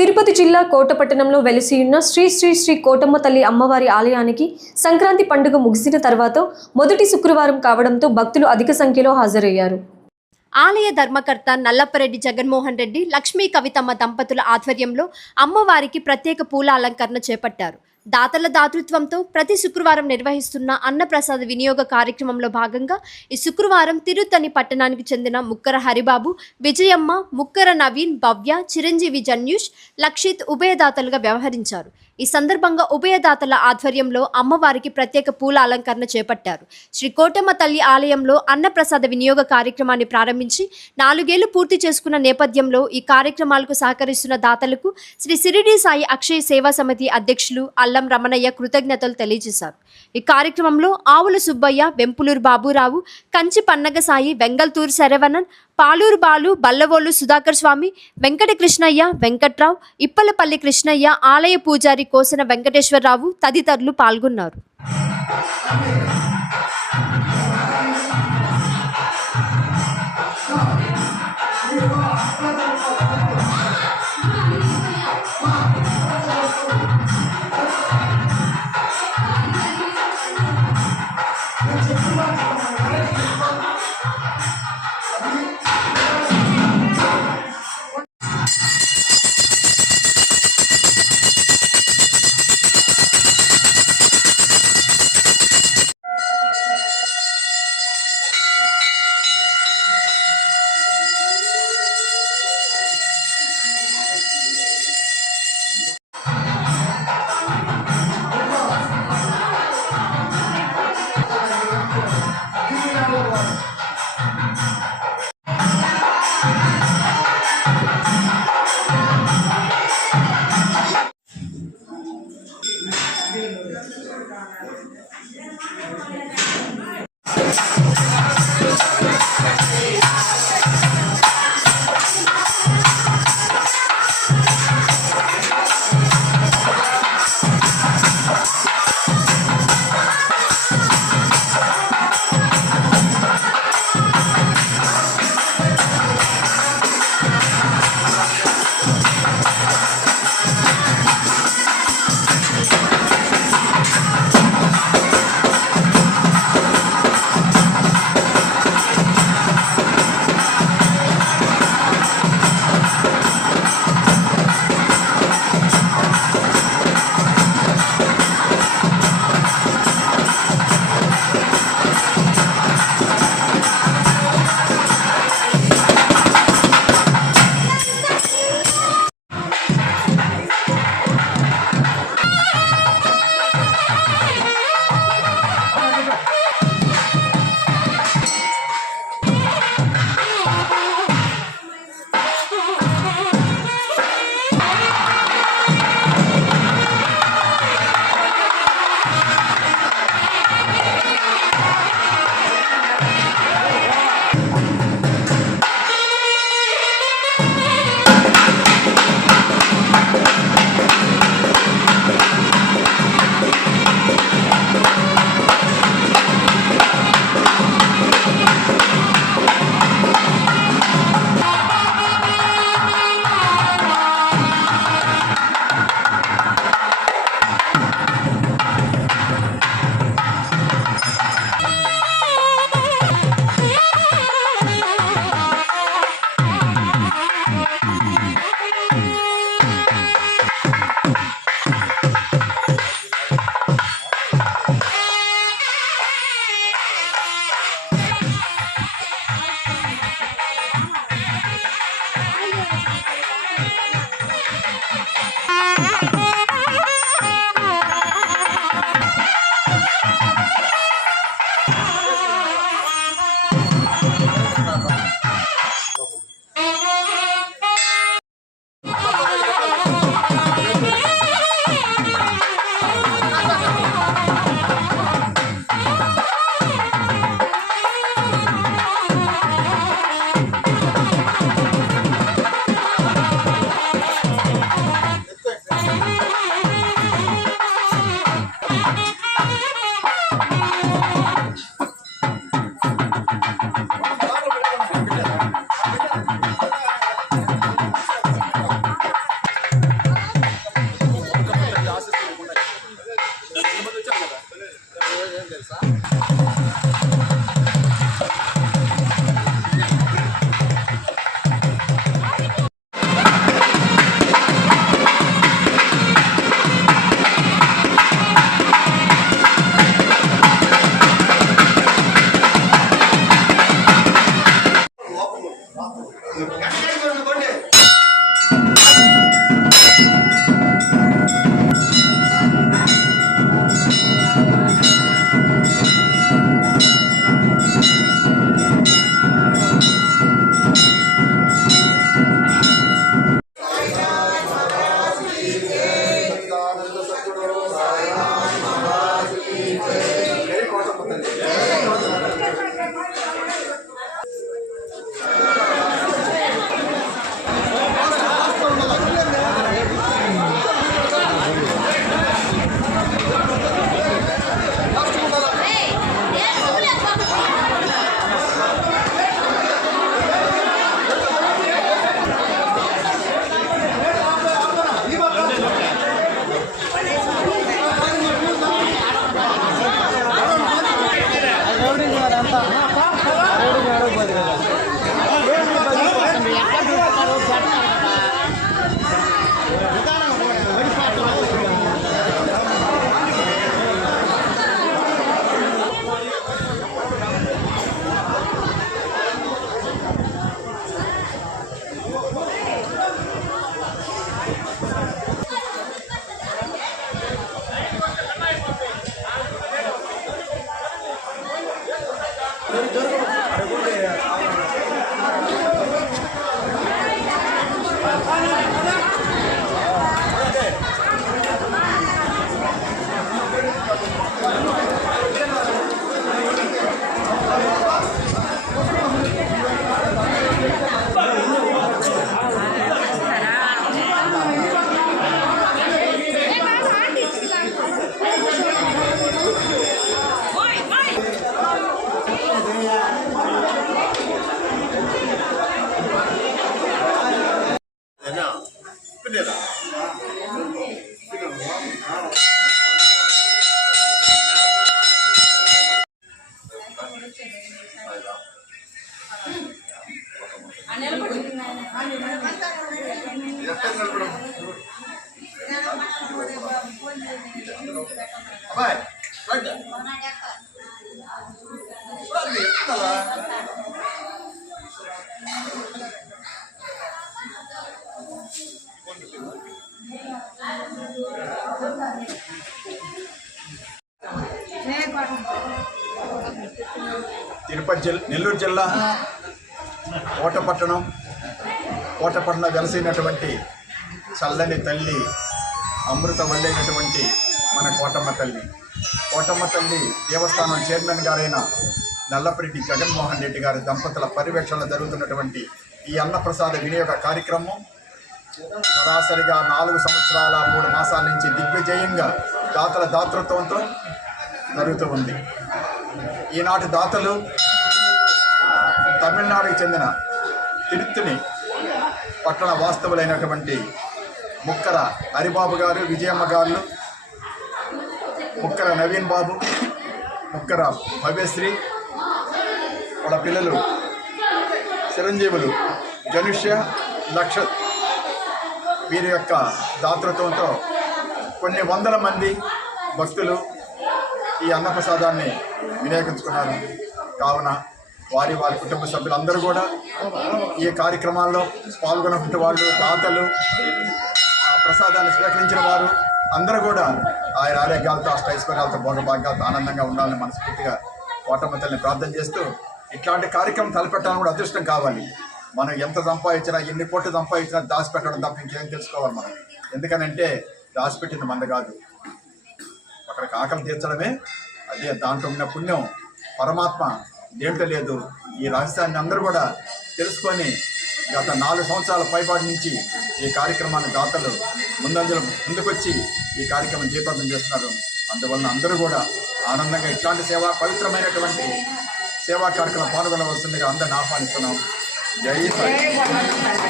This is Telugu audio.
తిరుపతి జిల్లా కోటపట్టణంలో వెలిసియున్న శ్రీ శ్రీ శ్రీ కోటమ్మ తల్లి అమ్మవారి ఆలయానికి సంక్రాంతి పండుగ ముగిసిన తర్వాత మొదటి శుక్రవారం కావడంతో భక్తులు అధిక సంఖ్యలో హాజరయ్యారు. ఆలయ ధర్మకర్త నల్లప్పరెడ్డి జగన్మోహన్ రెడ్డి, లక్ష్మీ కవితమ్మ దంపతుల ఆధ్వర్యంలో అమ్మవారికి ప్రత్యేక పూల అలంకరణ చేపట్టారు. దాతల దాతృత్వంతో ప్రతి శుక్రవారం నిర్వహిస్తున్న అన్నప్రసాద వినియోగ కార్యక్రమంలో భాగంగా ఈ శుక్రవారం తిరుత్తని పట్టణానికి చెందిన ముక్కర హరిబాబు, విజయమ్మ, ముక్కర నవీన్, భవ్య, చిరంజీవి జన్యూష్, లక్షిత్ ఉభయదాతలుగా వ్యవహరించారు. ఈ సందర్భంగా ఉభయదాతల ఆధ్వర్యంలో అమ్మవారికి ప్రత్యేక పూల అలంకరణ చేపట్టారు. శ్రీ కోటమ్మ తల్లి ఆలయంలో అన్నప్రసాద వినియోగ కార్యక్రమాన్ని ప్రారంభించి 4 ఏళ్లు పూర్తి చేసుకున్న నేపథ్యంలో ఈ కార్యక్రమాలకు సహకరిస్తున్న దాతలకు శ్రీ సిరిడి సాయి అక్షయ సేవా సమితి అధ్యక్షులు అల్లం రమణయ్య కృతజ్ఞతలు తెలియజేశారు. ఈ కార్యక్రమంలో ఆవుల సుబ్బయ్య, వెంపులూరు బాబురావు, కంచి పన్నగ సాయి, వెంగల్తూరు శరవణన్, పాలూరు బాలు, బల్లవోలు సుధాకర్ స్వామి, వెంకట కృష్ణయ్య, వెంకట్రావు, ఇప్పలపల్లి కృష్ణయ్య, ఆలయ పూజారి కోసన వెంకటేశ్వరరావు తదితరులు పాల్గొన్నారు. నెల్లూరు జిల్లా కోటపట్టణం వెలసినటువంటి చల్లని తల్లి, అమృత వల్లైనటువంటి మన కోటమ్మ తల్లి దేవస్థానం చైర్మన్ గారైన నల్లపరెడ్డి జగన్మోహన్ రెడ్డి గారి దంపతుల పర్యవేక్షణలో జరుగుతున్నటువంటి ఈ అన్నప్రసాద వినియోగ కార్యక్రమం సరాసరిగా 4 సంవత్సరాల 3 మాసాల నుంచి దిగ్విజయంగా దాతల దాతృత్వంతో జరుగుతూ ఉంది. ఈనాటి దాతలు తమిళనాడుకి చెందిన తిరుత్తని పట్టణ వాస్తవులైనటువంటి ముక్కర హరిబాబు గారు, విజయమ్మ గారు, ముక్కర నవీన్ బాబు, ముక్కర భవ్యశ్రీ, వాళ్ళ పిల్లలు చిరంజీవులు జనుష్య, లక్షత్, వీరి యొక్క దాతృత్వంతో కొన్ని వందల మంది భక్తులు ఈ అన్నప్రసాదాన్ని వినియోగించుకున్నారు. కావున వారి కుటుంబ సభ్యులందరూ కూడా ఈ కార్యక్రమాల్లో పాల్గొన్నటువంటి వాళ్ళు, దాతలు, ఆ ప్రసాదాన్ని స్వీకరించిన వారు అందరూ కూడా ఆయన ఆరోగ్యాలతో, అష్టైశ్వర్యాలతో, భోగభాగ్యాలతో ఆనందంగా ఉండాలని మనస్ఫూర్తిగా కోటమ్మ తల్లిని ప్రార్థన చేస్తూ, ఇట్లాంటి కార్యక్రమం తలపెట్టాలని కూడా అదృష్టం కావాలి. మనం ఎంత సంపాదించినా, ఎన్ని కోట్లు సంపాదించినా దాచిపెట్టడం తప్ప ఇంకేం తెలుసుకోవాలి మనం. ఎందుకనంటే దాచిపెట్టింది మంద కాదు, ఒకరికి ఆకలి తీర్చడమే. అదే దాంట్లో ఉన్న పుణ్యం పరమాత్మ దేంట్లో లేదు. ఈ రహస్యాన్ని అందరూ కూడా తెలుసుకొని గత 4 సంవత్సరాల పైబాటు నుంచి ఈ కార్యక్రమాన్ని దాతలు ముందుకొచ్చి ఈ కార్యక్రమం జయప్రదం చేస్తున్నారు. అందువలన అందరూ కూడా ఆనందంగా ఇట్లాంటి పవిత్రమైనటువంటి సేవా కార్యక్రమం పాల్గొనవలసిందిగా అందరిని ఆహ్వానిస్తున్నాం. జై సాయి.